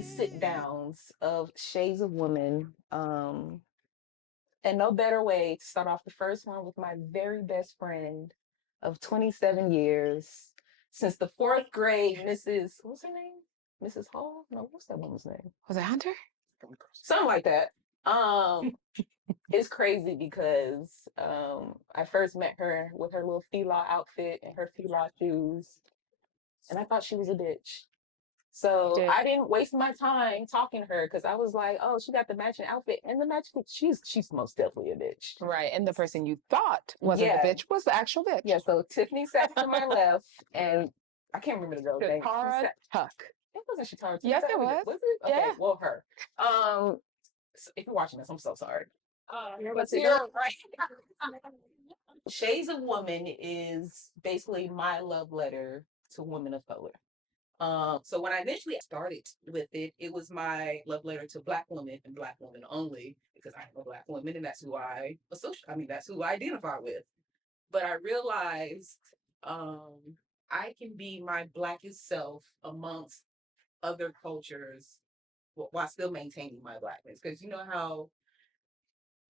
many sit downs of Shades of Women. And no better way to start off the first one with my very best friend of 27 years. Since the fourth grade, what's her name? Mrs. Hall? No, what's that woman's name? Was it Hunter? Something like that. It's crazy because I first met her with her little fila outfit and her fila shoes, and I thought she was a bitch. So I didn't waste my time talking to her because I was like, oh, she got the matching outfit and the matching. She's most definitely a bitch. Right. And the person you thought wasn't the bitch was the actual bitch. Yeah. So Tiffany sat to my left, and I can't remember the girl's name. Shatara Tuck. It wasn't Shatara. Yes, it was. Was it? Okay. Yeah. Well, her. So if you're watching this, I'm so sorry. But you're right. Shades of Woman is basically my love letter to women of color. So when I initially started with it, it was my love letter to Black women and Black women only, because I am a Black woman and that's who I associate. I mean, that's who I identify with. But I realized I can be my Blackest self amongst other cultures while still maintaining my Blackness. Because you know how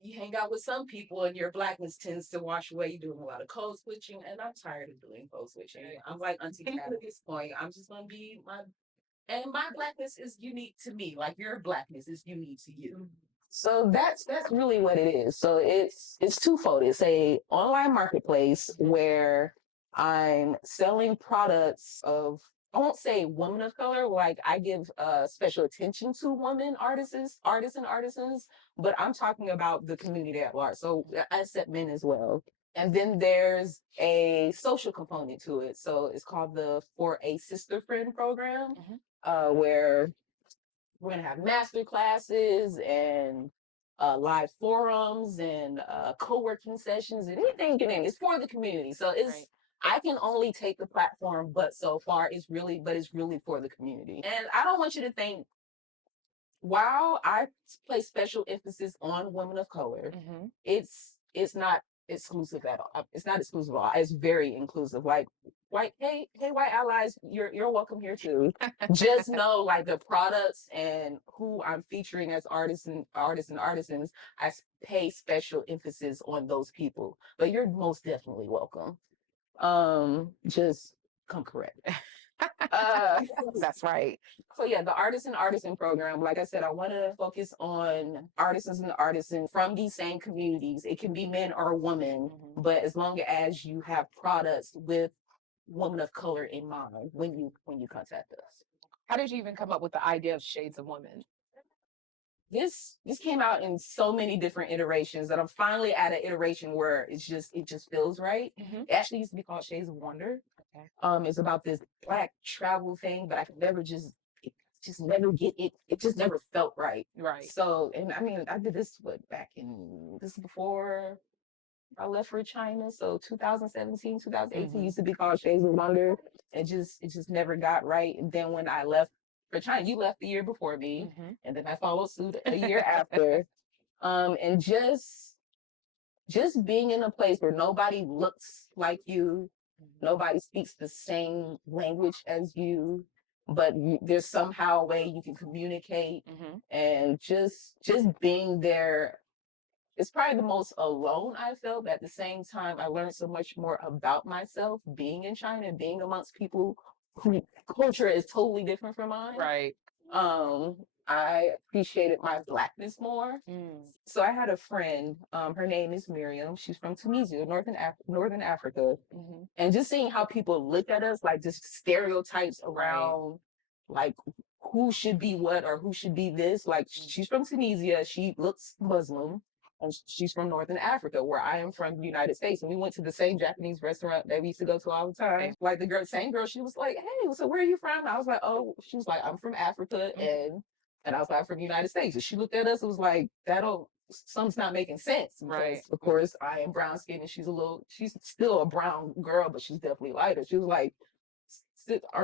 you hang out with some people and your Blackness tends to wash away. You're doing a lot of code switching, and I'm tired of doing code switching. I'm like Auntie Cat at this point. I'm just gonna be and my Blackness is unique to me. Like your Blackness is unique to you. So that's really what it is. So it's twofold. It's a online marketplace where I'm selling products of, I won't say women of color, like I give special attention to women artisans, artisans, but I'm talking about the community at large. So I accept men as well. And then there's a social component to it. So it's called the For a Sister Friend program, where we're going to have master classes and live forums and co-working sessions and anything you can name. It's for the community. So it's, I can only take the platform, but so far it's really for the community. And I don't want you to think, while I place special emphasis on women of color, it's not exclusive at all. It's not exclusive at all. It's very inclusive. Like white, hey, white allies, you're welcome here too. Just know, like, the products and who I'm featuring as artisans, I pay special emphasis on those people. But you're most definitely welcome. Just come correct. That's right. So yeah, the Artisan program, like I said, I want to focus on artisans and artisans from these same communities. It can be men or women, but as long as you have products with women of color in mind when you contact us. How did you even come up with the idea of Shades of Women? This came out in so many different iterations that I'm finally at an iteration where it just feels right. It actually used to be called Shades of Wonder. It's about this Black travel thing, but I could never just never get it. It just never felt right. Right. So, and I mean, I did this before I left for China. So 2017, 2018 used to be called Shades of Wonder. It just never got right. And then when I left for China, you left the year before me, and then I followed suit a year after. And just being in a place where nobody looks like you, nobody speaks the same language as you, but there's somehow a way you can communicate, and just being there. It's probably the most alone I felt, but at the same time, I learned so much more about myself being in China and being amongst people whose culture is totally different from mine. Right. I appreciated my Blackness more. So I had a friend, her name is Miriam. She's from Tunisia, Northern Africa. And just seeing how people look at us, like just stereotypes around like who should be what or who should be this. Like she's from Tunisia, she looks Muslim, and she's from Northern Africa, where I am from the United States. And we went to the same Japanese restaurant that we used to go to all the time. Like the same girl, she was like, hey, so where are you from? I was like, oh, she was like, I'm from Africa. And I was like, from the United States. And she looked at us and was like, something's not making sense. Because, of course, I am brown skinned and she's still a brown girl, but she's definitely lighter. She was like,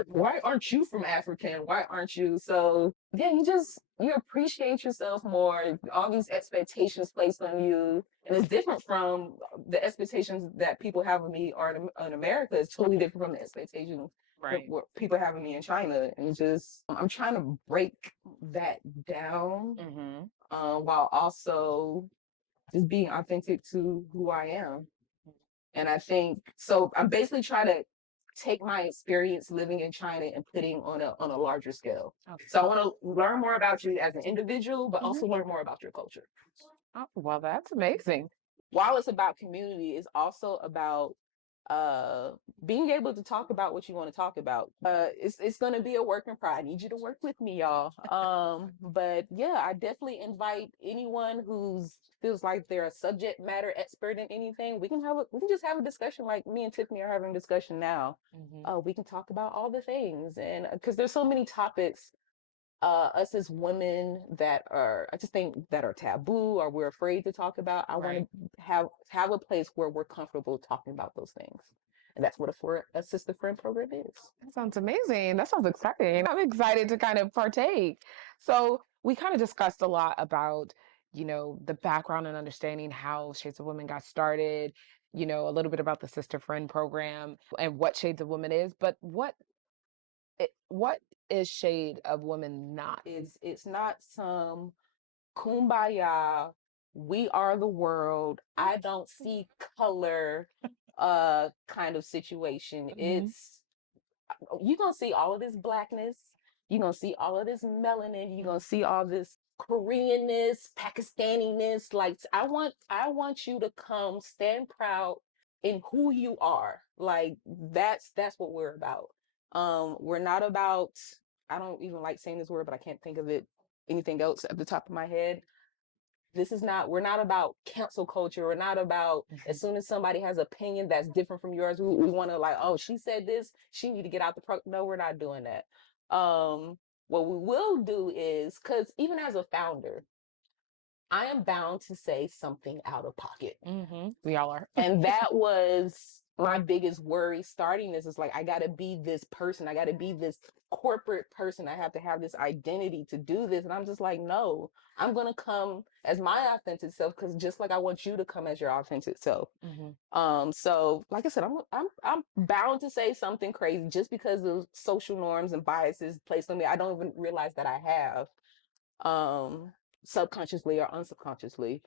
why aren't you from Africa? And why aren't you? So yeah, you appreciate yourself more. All these expectations placed on you, and it's different from the expectations that people have of me or in America. It's totally different from the expectations Right. people having me in China, and just I'm trying to break that down, while also just being authentic to who I am. And I think so. I'm basically trying to take my experience living in China and putting on a larger scale. Okay. So I want to learn more about you as an individual, but also learn more about your culture. Oh, well, that's amazing. While it's about community, it's also about uh being able to talk about what you want to talk about. It's going to be a work in progress. I need you to work with me, y'all. But yeah, I definitely invite anyone who's feels like they're a subject matter expert in anything. We can just have a discussion like me and Tiffany are having a discussion now. We can talk about all the things, and because there's so many topics, us as women that are, I just think, that are taboo or we're afraid to talk about. I want to have a place where we're comfortable talking about those things, and that's what a sister friend program is. That sounds amazing. That sounds exciting. I'm excited to kind of partake. So we kind of discussed a lot about, the background and understanding how Shades of Women got started, a little bit about the Sister Friend program and what Shades of Women is. But what is Shade of Women not? It's not some kumbaya, we are the world, I don't see color kind of situation. It's you're gonna see all of this blackness, you're gonna see all of this melanin, you're gonna see all this Koreanness, Pakistaniness. Like I want you to come stand proud in who you are. Like that's what we're about. We're not about, I don't even like saying this word, but I can't think of it anything else at the top of my head. We're not about cancel culture. We're not about, as soon as somebody has an opinion that's different from yours, we want to, like, oh, she said this, she need to get out the pro. No, we're not doing that. What we will do is, because even as a founder, I am bound to say something out of pocket. We all are. And that was my biggest worry starting this, is like, I got to be this person. I got to be this corporate person. I have to have this identity to do this. And I'm just like, no, I'm going to come as my authentic self, because just like I want you to come as your authentic self. So like I said, I'm bound to say something crazy just because of social norms and biases placed on me. I don't even realize that I have, subconsciously or unsubconsciously.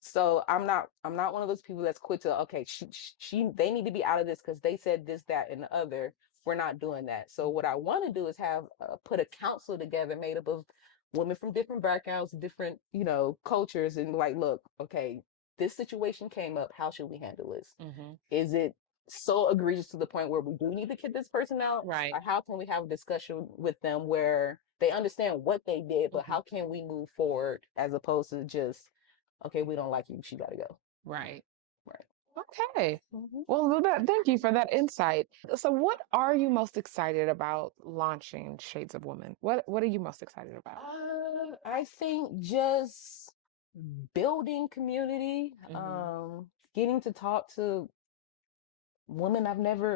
So I'm not one of those people that's quick to, okay, they need to be out of this because they said this, that, and the other. We're not doing that. So what I want to do is have put a council together made up of women from different backgrounds, different cultures, and like, look, okay, this situation came up. How should we handle this? Is it so egregious to the point where we do need to kick this person out? Right. Or how can we have a discussion with them where they understand what they did, but how can we move forward, as opposed to just, okay, we don't like you, she gotta go. Right. Right. Okay. Well, thank you for that insight. So, what are you most excited about launching Shades of Women? What are you most excited about? I think just building community, getting to talk to women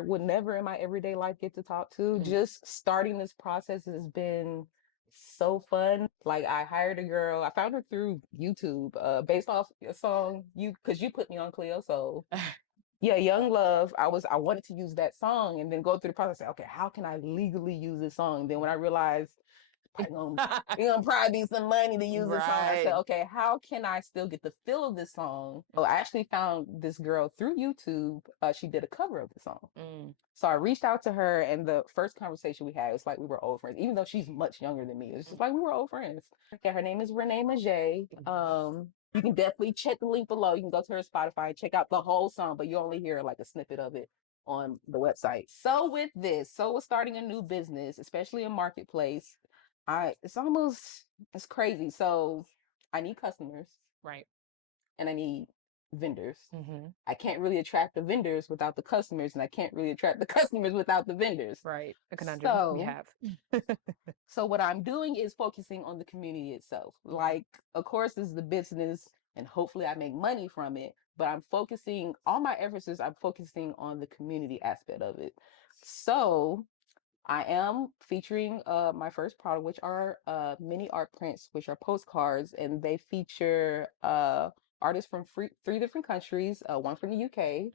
would never in my everyday life get to talk to. Just starting this process has been so fun. Like, I hired a girl, I found her through YouTube, based off a song because you put me on Cleo Soul. Yeah, Young Love. I wanted to use that song and then go through the process. Say, okay, how can I legally use this song? Then when I realized gonna probably be some money to use this song, I said, okay, how can I still get the feel of this song? So I actually found this girl through YouTube. She did a cover of the song. So I reached out to her, and the first conversation we had was like we were old friends, even though she's much younger than me. It's just like we were old friends. Yeah, her name is Renee Maje. You can definitely check the link below. You can go to her Spotify and check out the whole song, but you only hear like a snippet of it on the website. So with starting a new business, especially a marketplace, it's crazy. So I need customers. Right. And I need vendors. I can't really attract the vendors without the customers, and I can't really attract the customers without the vendors. Right. A conundrum we have. So what I'm doing is focusing on the community itself. Like, of course, this is the business, and hopefully I make money from it, but I'm focusing on the community aspect of it. So I am featuring my first product, which are mini art prints, which are postcards, and they feature artists from three different countries, one from the UK,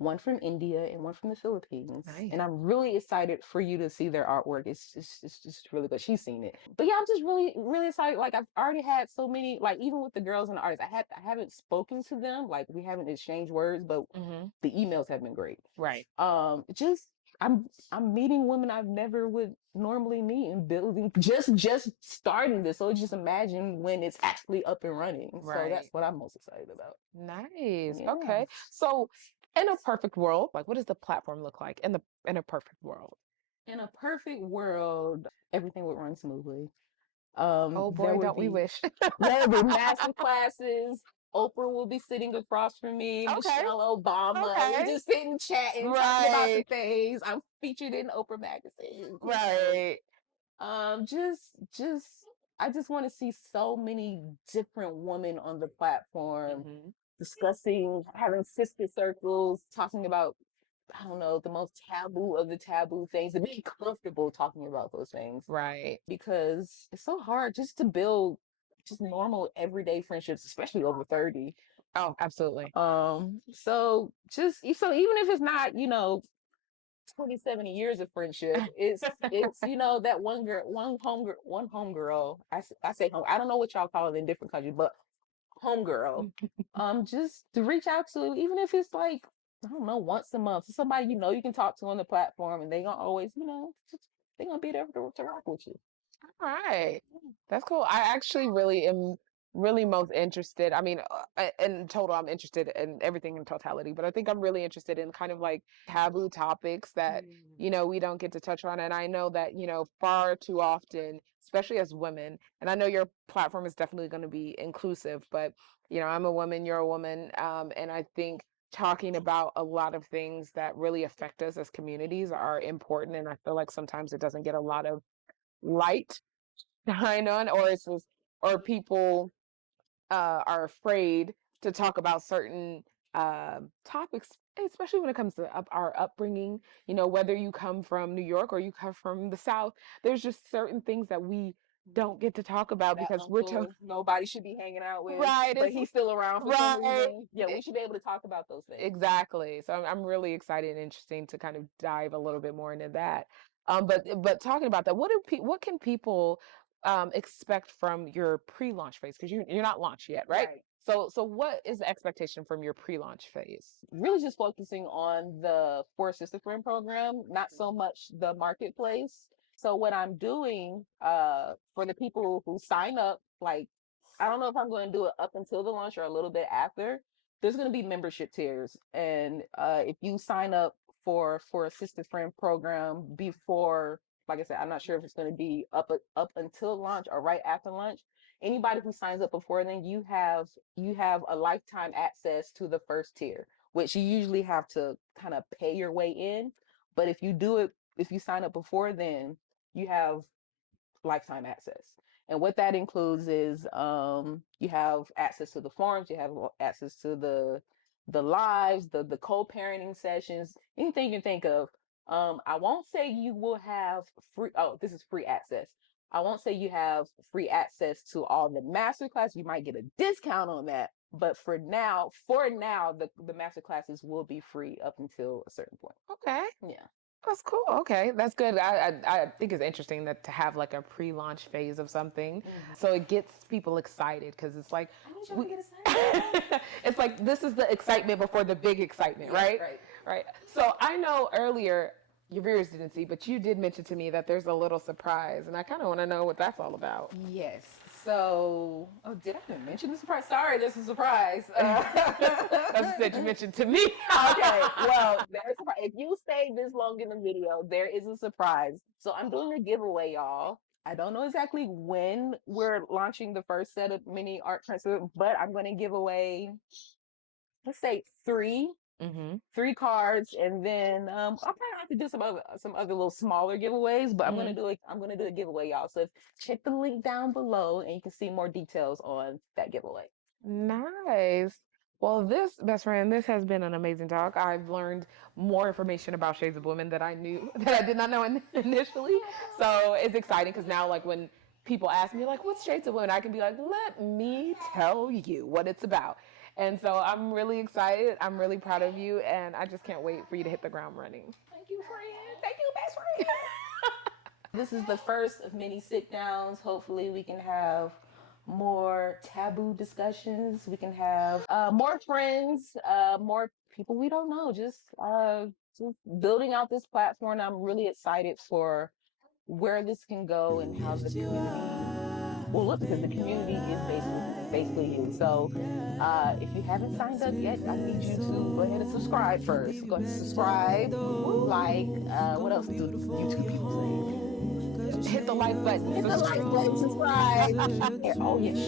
one from India and one from the Philippines. Nice. And I'm really excited for you to see their artwork. It's just really good. She's seen it. But yeah, I'm just really, really excited. Like I've already had so many, like even with the girls and the artists, I haven't spoken to them. Like we haven't exchanged words, but Mm-hmm. the emails have been great. Right. Just I'm meeting women I've never would normally meet and building just starting this. So just imagine when it's actually up and running. So that's Right. what I'm most excited about. Nice. Yeah. Okay. So, in a perfect world, like, what does the platform look like in a perfect world? In a perfect world, everything would run smoothly. Oh There boy, would don't we be wish. there would be master classes. Oprah will be sitting across from me, Okay. Michelle Obama. We Okay. just sitting chatting, talking about the Right. things. I'm featured in Oprah magazine, you know. Right. Just I just want to see so many different women on the platform Mm-hmm. discussing, having sister circles, talking about, I don't know, the most taboo of the taboo things and being comfortable talking about those things Right. because it's so hard just to build just normal everyday friendships, especially over 30. Oh, absolutely. So even if it's not, 27 years of friendship, it's that one girl, one home girl. I say home. I don't know what y'all call it in different countries, but homegirl, just to reach out to, even if it's like, I don't know, once a month, somebody you can talk to on the platform, and they gonna always, they gonna be there to rock with you. All right. That's cool. I actually really am really most interested. I mean, in total, I'm interested in everything in totality, but I think I'm really interested in kind of like taboo topics that, Mm. we don't get to touch on. And I know that, far too often, especially as women, and I know your platform is definitely going to be inclusive, but, I'm a woman, you're a woman. And I think talking about a lot of things that really affect us as communities are important. And I feel like sometimes it doesn't get a lot of light behind on, or it's just, or people are afraid to talk about certain topics, especially when it comes to our upbringing. Whether you come from New York or you come from the South, there's just certain things that we don't get to talk about That because we're uncle nobody should be hanging out with, right. but It's he's still around for some right. reason. Yeah, we should be able to talk about those things. Exactly. So I'm really excited and interesting to kind of dive a little bit more into that. But talking about that, what can people expect from your pre-launch phase? Because you're not launched yet, right? Right. So what is the expectation from your pre-launch phase? Really just focusing on the For Sister Friend program, not so much the marketplace. So what I'm doing for the people who sign up, like I don't know if I'm going to do it up until the launch or a little bit after. There's going to be membership tiers, and if you sign up for a Sister Friend program before, like I said, I'm not sure if it's going to be up until launch or right after launch. Anybody who signs up before then, you have a lifetime access to the first tier, which you usually have to kind of pay your way in. But if you sign up before then, you have lifetime access. And what that includes is you have access to the forums, you have access to the lives, the co-parenting sessions, anything you can think of. I won't say you will have free. Oh, this is free access. I won't say you have free access to all the master classes. You might get a discount on that, but for now, the master classes will be free up until a certain point. Okay. Yeah. That's cool. Okay, that's good. I think it's interesting that to have like a pre-launch phase of something, Mhm. so it gets people excited because it's like I need y'all to we, get excited. it's like this is the excitement before the big excitement, Yeah, right? right. Right. So I know earlier your viewers didn't see, but you did mention to me that there's a little surprise, and I kind of want to know what that's all about. Yes. So, oh, did I even mention the surprise? Sorry, this is a surprise. That's what you mentioned to me. Okay, well, there's a surprise. If you stayed this long in the video, there is a surprise. So I'm doing a giveaway, y'all. I don't know exactly when we're launching the first set of mini art prints, but I'm going to give away, let's say Mm-hmm. three cards, and then I'll probably have to do some other little smaller giveaways, but Mm-hmm. I'm gonna do a giveaway, y'all. So check the link down below, and you can see more details on that giveaway. Nice. Well, this best friend, this has been an amazing talk. I've learned more information about Shades of Women that I knew that I did not know initially. So it's exciting because now, like when people ask me, like, "What's Shades of Women?" I can be like, "Let me tell you what it's about." And so I'm really excited. I'm really proud of you. And I just can't wait for you to hit the ground running. Thank you, friend. Thank you, best friend. This is the first of many sit downs. Hopefully, we can have more taboo discussions. We can have more friends, more people we don't know. Just building out this platform. I'm really excited for where this can go and how the community will look, because the community is basically you. So if you haven't signed up yet, I need you to go ahead and subscribe first. Go ahead and subscribe, like, what else do YouTube people say? Hit the like button. Hit the like button, subscribe. Share. Oh yes,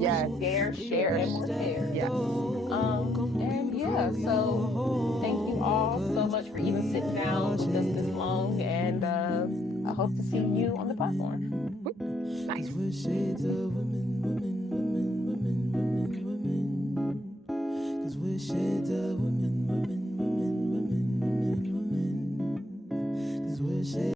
Yes. share, and more share. Yes. And yeah, so thank you all so much for even sitting down with us this long, and I hope to see you on the platform. Nice. Cause we're shades of women, women, women, women, women, women. Cause we're shades of women, women, women, women, women, women. Cause we're shades